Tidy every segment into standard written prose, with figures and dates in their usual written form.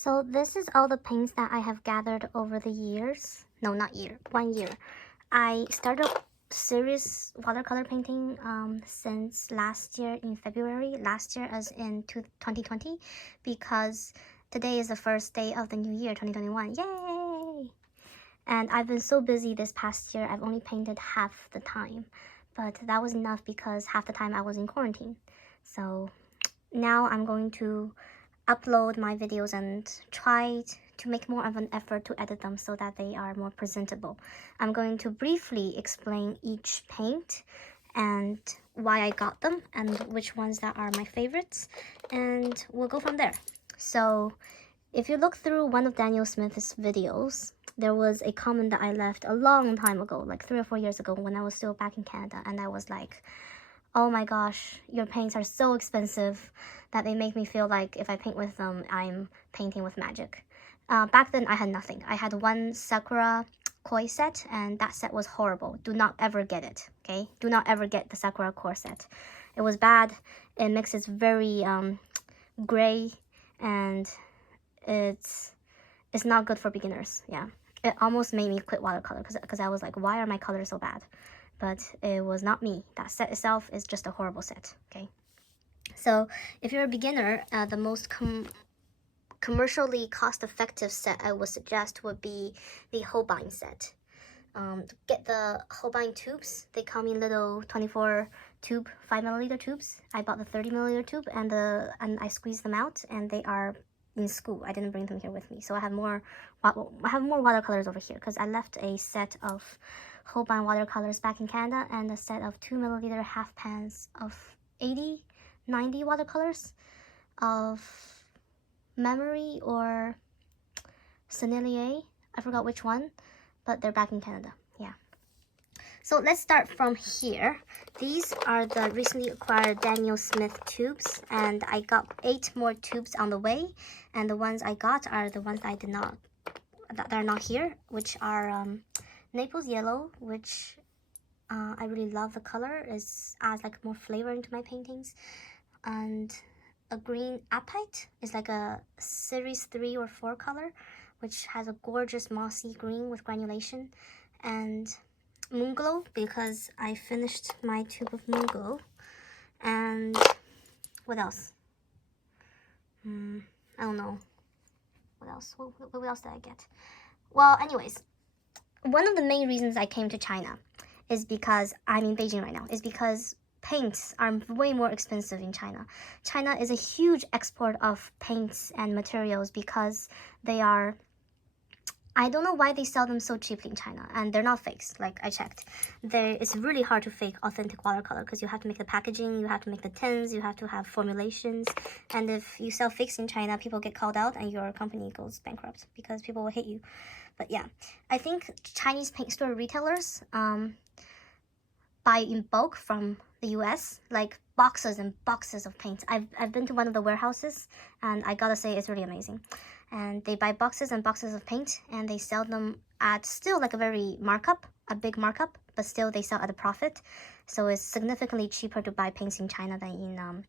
So this is all the paints that I have gathered over the years. No, not year, 1 year. I started serious watercolor painting since last year in February, last year as in 2020, because today is the first day of the new year, 2021. Yay! And I've been so busy this past year, I've only painted half the time. But that was enough because half the time I was in quarantine. So now I'm going to upload my videos and try to make more of an effort to edit them so that they are more presentable. I'm going to briefly explain each paint and why I got them and which ones that are my favorites, and we'll go from there. So if you look through one of Daniel Smith's videos, there was a comment that I left a long time ago, like 3 or 4 years ago when I was still back in Canada, and I was like, oh my gosh, your paints are so expensive that they make me feel like if I paint with them, I'm painting with magic. Back then, I had nothing. I had one Sakura koi set, and that set was horrible. Do not ever get it, okay? Do not ever get the Sakura core set. It was bad. It mixes very gray, and it's not good for beginners. Yeah, it almost made me quit watercolor because I was like, why are my colors so bad? But it was not me. That set itself is just a horrible set, okay? So if you're a beginner, the most commercially cost-effective set I would suggest would be the Holbein set. Get the Holbein tubes. They come in little 24 tube 5ml tubes. I bought the 30ml tube and I squeezed them out, and they are in school. I didn't bring them here with me, so I have more watercolors over here because I left a set of Holbein watercolors back in Canada and a set of 2ml half pans of 90 watercolors of Memory or Sennelier. I forgot which one, but they're back in Canada. Yeah. So let's start from here. These are the recently acquired Daniel Smith tubes, and I got 8 more tubes on the way, and the ones I got are the ones that are not here, which are Naples Yellow, which I really love the color. It adds like more flavor into my paintings, and a green apatite is like a series 3 or 4 color, which has a gorgeous mossy green with granulation, and Moonglow because I finished my tube of Moonglow. And what else? I don't know. What else? What else did I get? Well, anyways, one of the main reasons I came to China is because I'm in Beijing right now, is because paints are way more expensive in China. China is a huge export of paints and materials because they are, I don't know why they sell them so cheaply in China, and they're not fakes. Like I checked, it's really hard to fake authentic watercolor because you have to make the packaging, you have to make the tins, you have to have formulations, and if you sell fakes in China, people get called out and your company goes bankrupt because people will hate you. But yeah, I think Chinese paint store retailers buy in bulk from the US, like boxes and boxes of paint. I've been to one of the warehouses, and I gotta say it's really amazing. And they buy boxes and boxes of paint, and they sell them at still like a big markup, but still they sell at a profit. So it's significantly cheaper to buy paints in China than in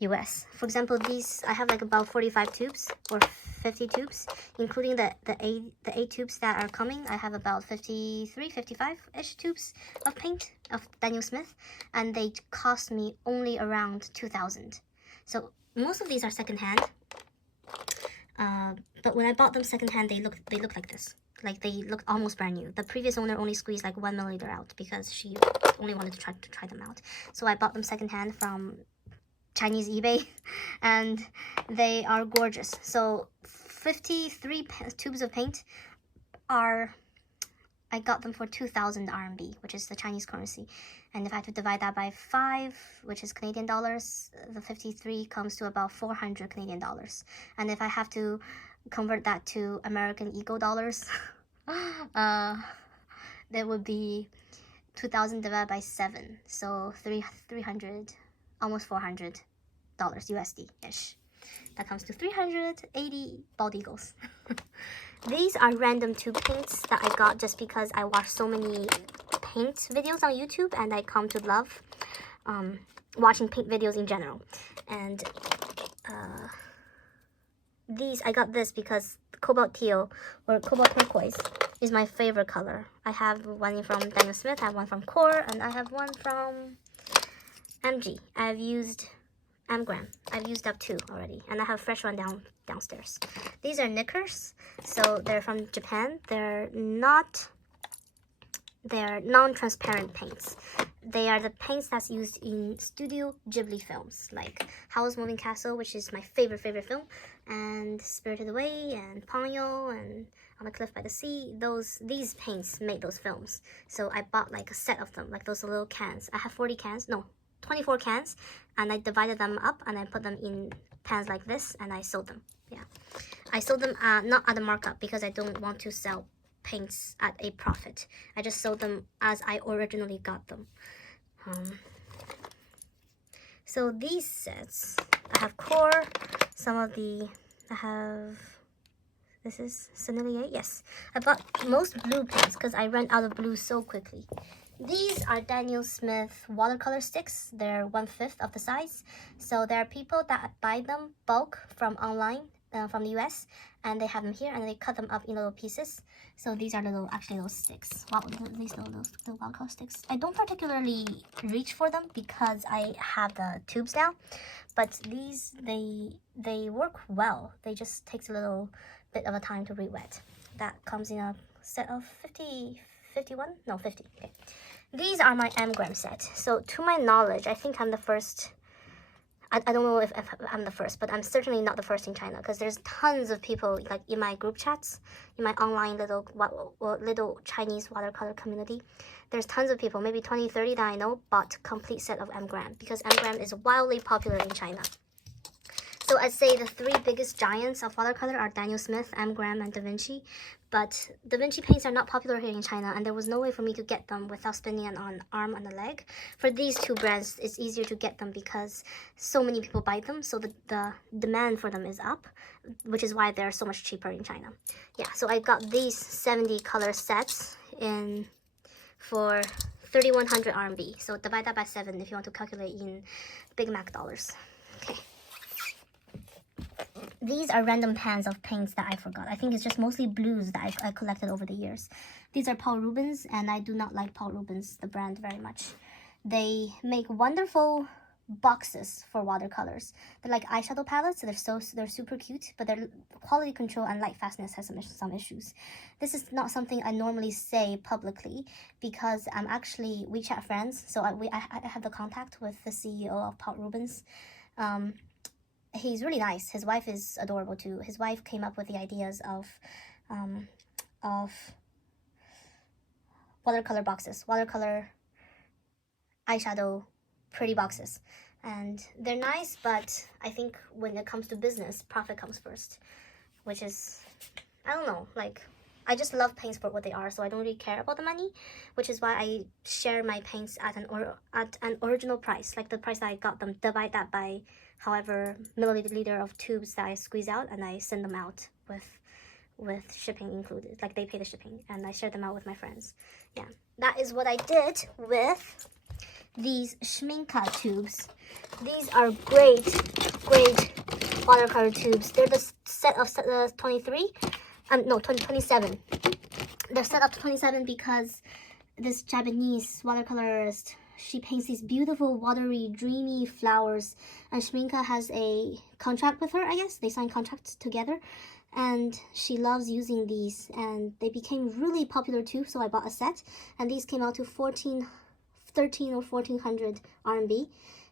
US. For example, these, I have like about 45 tubes or 50 tubes, including the 8 tubes that are coming. I have about 53, 55-ish tubes of paint of Daniel Smith, and they cost me only around 2,000. So most of these are secondhand. But when I bought them secondhand, they look like this. Like they look almost brand new. The previous owner only squeezed like 1ml out because she only wanted to try them out. So I bought them secondhand from Chinese eBay, and they are gorgeous. So 53 tubes of paint I got them for 2,000 RMB, which is the Chinese currency. And if I have to divide that by 5, which is Canadian dollars, the 53 comes to about 400 Canadian dollars. And if I have to convert that to American Eagle dollars, that would be 2,000 divided by 7. So 300, almost $400 USD-ish. That comes to 380 bald eagles. These are random tube paints that I got just because I watched so many paint videos on YouTube, and I come to love watching paint videos in general. And These, I got this because cobalt teal or cobalt turquoise is my favorite color. I have one from Daniel Smith, I have one from Core, and I have one from MG. I've used Amgram. I've used up 2 already, and I have a fresh one downstairs. These are knickers, so they're from Japan. They're non-transparent paints. They are the paints that's used in Studio Ghibli films, like Howl's Moving Castle, which is my favorite film, and Spirited Away, and Ponyo, and On the Cliff by the Sea. These paints made those films. So I bought like a set of them, like those little cans. I have 40 cans, no, 24 cans, and I divided them up and I put them in pans like this, and I sold them. Yeah, I sold them not at a markup because I don't want to sell paints at a profit. I just sold them as I originally got them. So these sets, I have Core, this is Sennelier, yes. I bought most blue paints because I ran out of blue so quickly. These are Daniel Smith watercolor sticks. They're 1/5 of the size. So there are people that buy them bulk from online, from the US, and they have them here and they cut them up in little pieces. So these are actually little sticks. Wow, these little watercolor sticks. I don't particularly reach for them because I have the tubes now, but these, they work well. They just takes a little bit of a time to re-wet. That comes in a set of 50. Okay. These are my Amgram set. So to my knowledge, I think I'm the first. I don't know if I'm the first, but I'm certainly not the first in China because there's tons of people like in my group chats, in my online little Chinese watercolor community. There's tons of people, maybe 20, 30 that I know, bought complete set of Amgram because Amgram is wildly popular in China. So I'd say the 3 biggest giants of watercolor are Daniel Smith, Amgram, and Da Vinci. But Da Vinci paints are not popular here in China, and there was no way for me to get them without spending an arm and a leg. For these 2 brands, it's easier to get them because so many people buy them, so the demand for them is up, which is why they're so much cheaper in China. Yeah, so I got these 70 color sets for 3,100 RMB. So divide that by 7 if you want to calculate in Big Mac dollars. Okay. These are random pans of paints that I forgot. I think it's just mostly blues that I collected over the years. These are Paul Rubens, and I do not like Paul Rubens, the brand, very much. They make wonderful boxes for watercolors. They're like eyeshadow palettes, so they're super cute, but their quality control and light fastness has some issues. This is not something I normally say publicly because I'm actually WeChat friends, so I have the contact with the CEO of Paul Rubens. He's really nice. His wife is adorable too. His wife came up with the ideas of watercolor boxes, watercolor eyeshadow pretty boxes, and they're nice, but I think when it comes to business, profit comes first, which is, I don't know, like, I just love paints for what they are, so I don't really care about the money, which is why I share my paints at an original price, like the price that I got them, divide that by however milliliter of tubes that I squeeze out, and I send them out with shipping included, like they pay the shipping, and I share them out with my friends. Yeah, that is what I did with these Schmincke tubes. These are great watercolor tubes. They're the set of 27. They're set up to 27 because this Japanese watercolorist, she paints these beautiful, watery, dreamy flowers, and Schmincke has a contract with her, I guess. They signed contracts together, and she loves using these, and they became really popular too, so I bought a set, and these came out to 13 or 1400 RMB.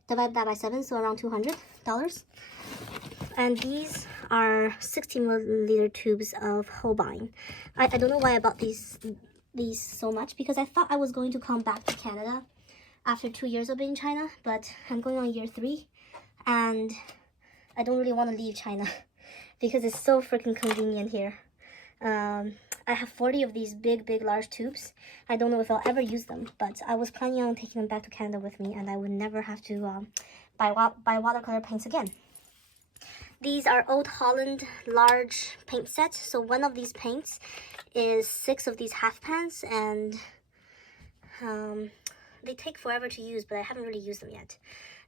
Divide that by 7, so around $200. And these are 16 milliliter tubes of Holbein. I don't know why I bought these so much, because I thought I was going to come back to Canada after 2 years of being in China, but I'm going on year 3, and I don't really want to leave China because it's so freaking convenient here. I have 40 of these big, large tubes. I don't know if I'll ever use them, but I was planning on taking them back to Canada with me, and I would never have to buy watercolor paints again. These are Old Holland large paint sets. So one of these paints is 6 of these half pans, and they take forever to use, but I haven't really used them yet.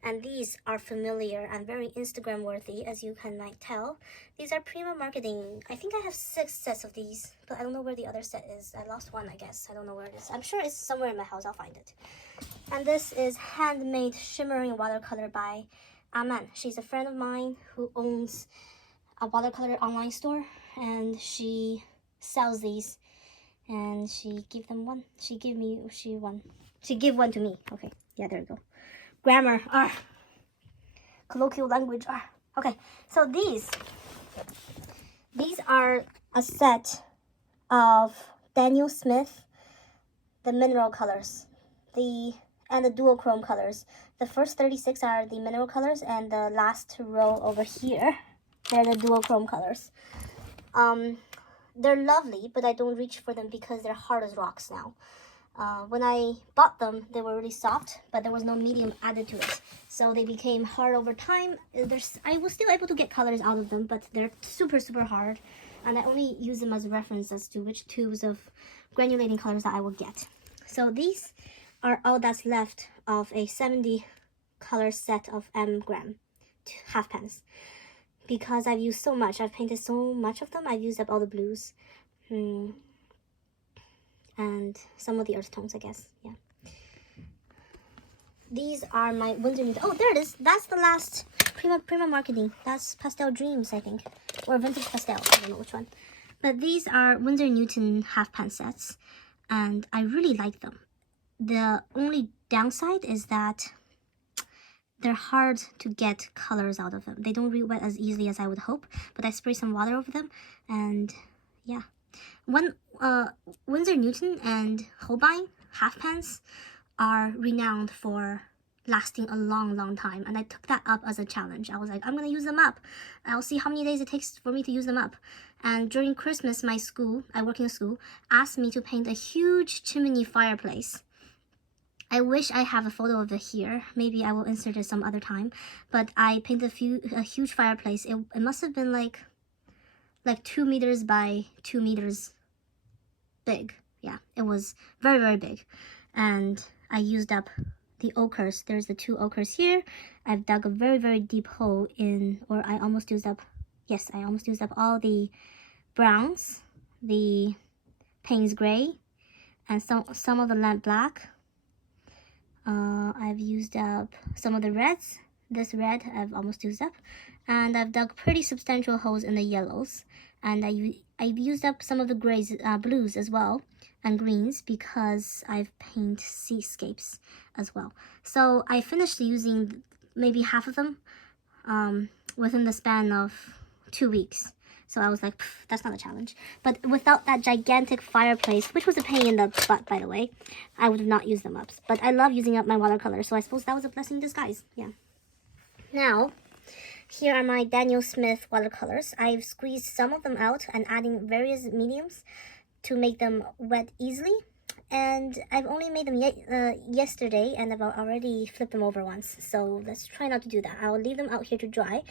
And these are familiar and very Instagram worthy, as you can might tell. These are Prima Marketing. I think I have 6 sets of these, but I don't know where the other set is. I lost one, I guess. I don't know where it is. I'm sure it's somewhere in my house. I'll find it. And this is Handmade Shimmering Watercolor by Aman. She's a friend of mine who owns a watercolor online store, and she sells these, and she gave them one. She gave one to me. Okay, yeah, there we go. Grammar, colloquial language, okay. So these are a set of Daniel Smith, the mineral colors, and the duochrome colors. The first 36 are the mineral colors, and the last row over here, they're the duochrome colors. They're lovely, but I don't reach for them because they're hard as rocks now. When I bought them, they were really soft, but there was no medium added to it. So they became hard over time. I was still able to get colors out of them, but they're super, super hard. And I only use them as a reference as to which tubes of granulating colors that I will get. So these are all that's left of a 70 color set of gram half pans. Because I've used so much, I've painted so much of them, I've used up all the blues. And some of the earth tones, I guess. Yeah. These are my Windsor Newton. Oh, there it is. That's the last Prima Marketing. That's Pastel Dreams, I think, or Vintage Pastel. I don't know which one. But these are Windsor Newton half pan sets, and I really like them. The only downside is that they're hard to get colors out of them. They don't re-wet as easily as I would hope. But I spray some water over them, and yeah. Windsor Newton and Holbein half pans are renowned for lasting a long, long time, and I took that up as a challenge. I was like, I'm gonna use them up. I'll see how many days it takes for me to use them up. And during Christmas, my school, I work in a school, asked me to paint a huge chimney fireplace. I wish I have a photo of it here. Maybe I will insert it some other time. But I painted a huge fireplace. It must have been like 2 meters by 2 meters big. Yeah, it was very, very big. And I used up the ochres. There's the 2 ochres here. I've dug a very, very deep hole in, or I almost used up all the browns, the Payne's gray, and some of the lamp black. I've used up some of the reds. This red I've almost used up. And I've dug pretty substantial holes in the yellows. And I've used up some of the grays, blues as well, and greens, because I've painted seascapes as well. So I finished using maybe half of them within the span of 2 weeks. So I was like, that's not a challenge. But without that gigantic fireplace, which was a pain in the butt, by the way, I would have not used them up. But I love using up my watercolors, so I suppose that was a blessing in disguise. Yeah. Now, here are my Daniel Smith watercolors. I've squeezed some of them out and adding various mediums to make them wet easily. And I've only made them yesterday, and I've already flipped them over once. So let's try not to do that. I'll leave them out here to dry,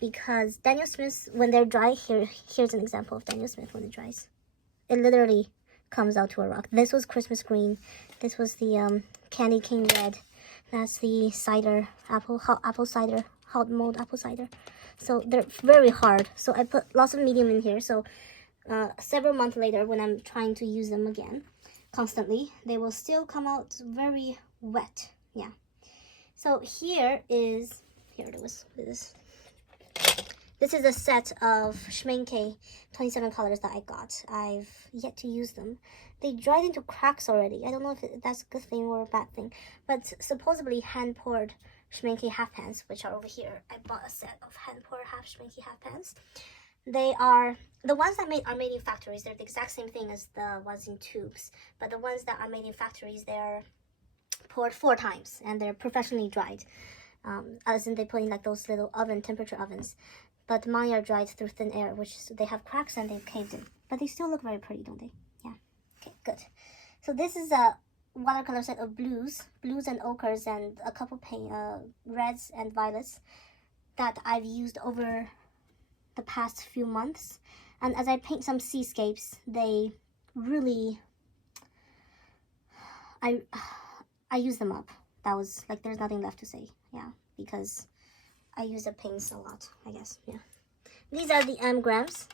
because Daniel Smith, when they're dry, here's an example of Daniel Smith when it dries. It literally comes out to a rock. This was Christmas green. This was the Candy Cane red. That's the cider, apple cider, hot mold apple cider. So they're very hard. So I put lots of medium in here. So several months later, when I'm trying to use them again, constantly, they will still come out very wet. Yeah. So here it was. This is a set of Schmincke 27 colors that I got. I've yet to use them. They dried into cracks already. I don't know if that's a good thing or a bad thing. But supposedly hand-poured Schmincke half pans, which are over here. I bought a set of hand-poured Schmincke half pans. They are, the ones that are made in factories, they're the exact same thing as the ones in tubes. But the ones that are made in factories, they're poured 4 times, and they're professionally dried. As in they put in like those little temperature ovens. But mine are dried through thin air, which they have cracks and they've caved in. But they still look very pretty, don't they? Yeah. Okay, good. So this is a watercolor set of blues and ochres, and a couple reds and violets that I've used over the past few months. And as I paint some seascapes, they really, I use them up. That was like, there's nothing left to say. Yeah, because I use the paints a lot, I guess. Yeah. These are the M-grams.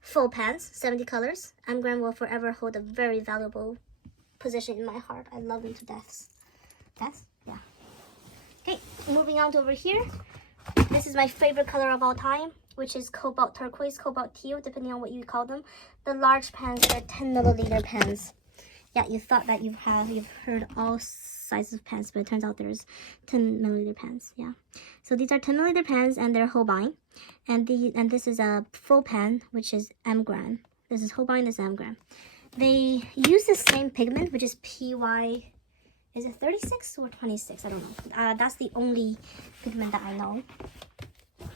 Full pans, 70 colors. M-gram will forever hold a very valuable position in my heart. I love them to death. Death? Yeah. Okay, moving on to over here. This is my favorite color of all time, which is cobalt turquoise, cobalt teal, depending on what you call them. The large pans are 10 milliliter pans. Yeah, you thought that you've heard all sizes of pans, but it turns out there's 10 milliliter pans. Yeah, so these are 10 milliliter pans, and they're Holbein, and this is a full pan, which is M-gram. This is Holbein, this is M-gram. They use the same pigment, which is PY. Is it 36 or 26? I don't know. That's the only pigment that I know,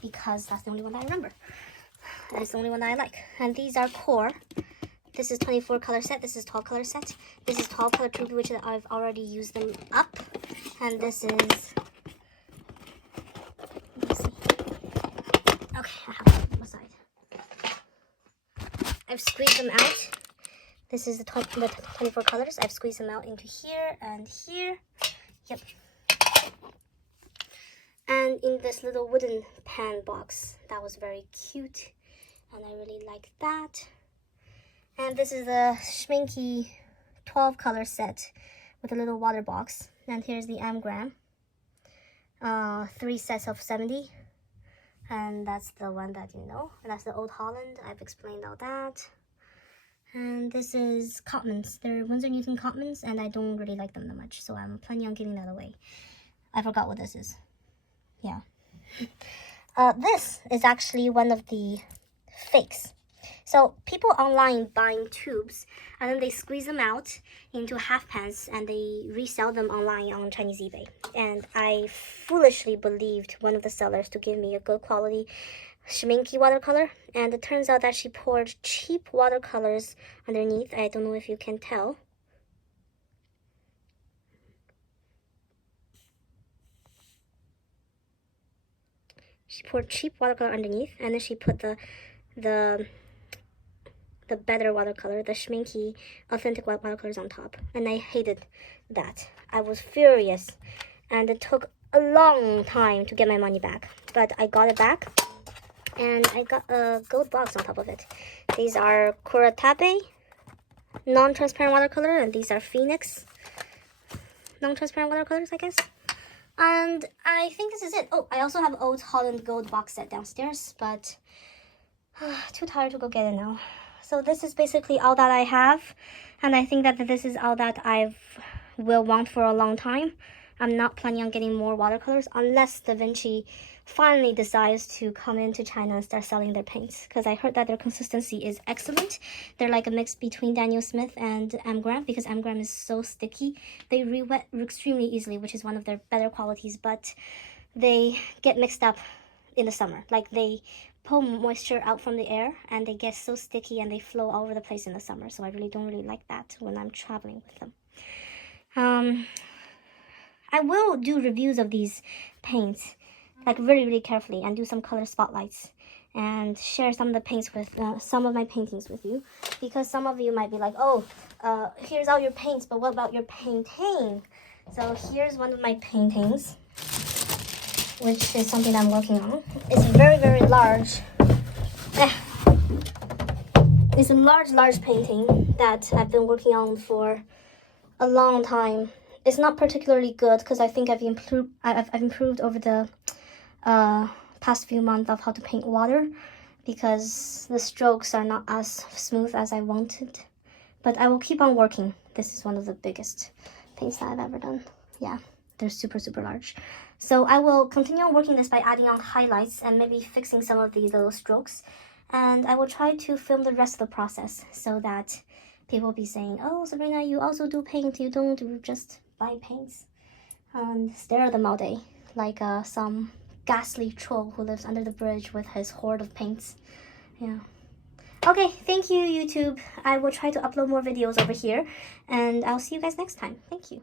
because that's the only one that I remember. That is the only one that I like. And these are core. This is 24 color set. This is 12 color set. This is 12 color tube, which I've already used them up. And this is, let's see. Okay, I have them aside. I've squeezed them out. This is the 24 colors. I've squeezed them out into here and here. Yep. And in this little wooden pan box. That was very cute. And I really like that. And this is the Schmincke 12 color set with a little water box. And here's the M-gram. 3 sets of 70. And that's the one that you know. And that's the Old Holland. I've explained all that. And this is Cotmans. They're Winsor Newton Cotmans, and I don't really like them that much, so I'm planning on giving that away. I forgot what this is. Yeah. This is actually one of the fakes. So people online buying tubes, and then they squeeze them out into half pans, and they resell them online on Chinese eBay. And I foolishly believed one of the sellers to give me a good quality Schmincke watercolor, and it turns out that she poured cheap watercolors underneath. I don't know if you can tell. She poured cheap watercolor underneath, and then she put the better watercolor, the Schmincke authentic watercolors on top. And I hated that. I was furious, and it took a long time to get my money back, but I got it back. And I got a gold box on top of it. These are Kuratabe non-transparent watercolor, and these are Phoenix non-transparent watercolors, I guess. And I think this is it. Oh, I also have Old Holland gold box set downstairs, but too tired to go get it now. So this is basically all that I have, and I think that this is all that I will want for a long time. I'm not planning on getting more watercolors unless Da Vinci finally decides to come into China and start selling their paints, because I heard that their consistency is excellent. They're like a mix between Daniel Smith and M-gram, because M-gram is so sticky. They re-wet extremely easily, which is one of their better qualities, but they get mixed up in the summer. Like, they pull moisture out from the air, and they get so sticky and they flow all over the place in the summer. So I don't really like that when I'm traveling with them. I will do reviews of these paints, like really carefully, and do some color spotlights and share some of the paints with some of my paintings with you, because some of you might be like, oh, here's all your paints, but what about your painting? So here's one of my paintings, which is something that I'm working on. It's very large. It's a large painting that I've been working on for a long time. It's not particularly good because I think I've improved over the past few months of how to paint water, because the strokes are not as smooth as I wanted. But I will keep on working. This is one of the biggest paints that I've ever done. Yeah, they're super large. So I will continue on working this by adding on highlights and maybe fixing some of these little strokes. And I will try to film the rest of the process so that people will be saying, oh, Sabrina, you also do paint. You don't just buy paints and stare at them all day like some ghastly troll who lives under the bridge with his hoard of paints. Yeah. Okay, thank you, YouTube. I will try to upload more videos over here, and I'll see you guys next time. Thank you.